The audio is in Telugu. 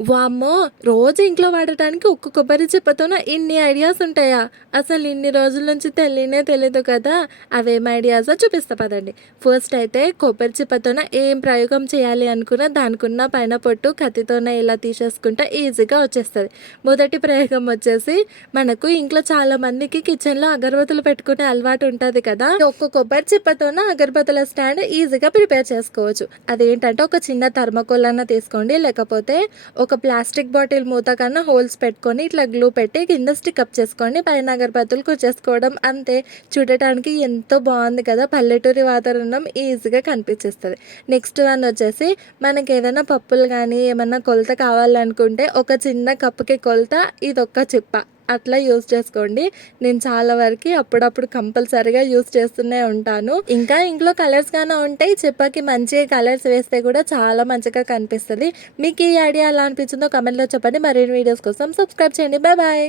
వామ్మో రోజు ఇంట్లో వాడటానికి ఒక్క కొబ్బరి చెప్పతోన ఇన్ని ఐడియాస్ ఉంటాయా? అసలు ఇన్ని రోజుల నుంచి తెలియనే తెలియదు కదా. అవేం ఐడియాసో చూపిస్తా పదండి. ఫస్ట్ అయితే కొబ్బరి చిప్పతోన ఏం ప్రయోగం చేయాలి అనుకున్న దానికున్న పైన పొట్టు కత్తితోన ఇలా తీసేసుకుంటే ఈజీగా వచ్చేస్తుంది. మొదటి ప్రయోగం వచ్చేసి మనకు ఇంట్లో చాలా మందికి కిచెన్లో అగరబత్తులు పెట్టుకునే అలవాటు ఉంటుంది కదా. ఒక్క కొబ్బరి చిప్పతోన అగరబత్తుల స్టాండ్ ఈజీగా ప్రిపేర్ చేసుకోవచ్చు. అదేంటంటే ఒక చిన్న థర్మకోల్ అన్న తీసుకోండి. లేకపోతే ఒక ప్లాస్టిక్ బాటిల్ మూత కన్నా హోల్స్ పెట్టుకొని ఇట్లా గ్లూ పెట్టి కింద స్టిక్అప్ చేసుకోండి పైన అగరబత్తులు కుచ్చేసుకోవడం అంతే. చూడటానికి ఎంతో బాగుంది కదా. పల్లెటూరి వాతావరణం ఈజీగా కనిపించేస్తుంది. నెక్స్ట్ వన్ వచ్చేసి మనకి ఏదైనా పప్పులు కానీ ఏమన్నా కొలత కావాలనుకుంటే ఒక చిన్న కప్పుకి కొలత ఇదొక్క చిప్ప. అట్లా యూస్ చేసుకోండి. నేను చాలా వరకు అప్పుడప్పుడు కంపల్సరీగా యూస్ చేస్తూనే ఉంటాను. ఇంకా ఇంట్లో కలర్స్ గానే ఉంటాయి చెప్పకి మంచిగా కలర్స్ వేస్తే కూడా చాలా మంచిగా కనిపిస్తుంది. మీకు ఈ ఐడియా ఎలా అనిపించిందో కమెంట్లో చెప్పండి. మరిన్ని వీడియోస్ కోసం సబ్స్క్రైబ్ చేయండి. Bye bye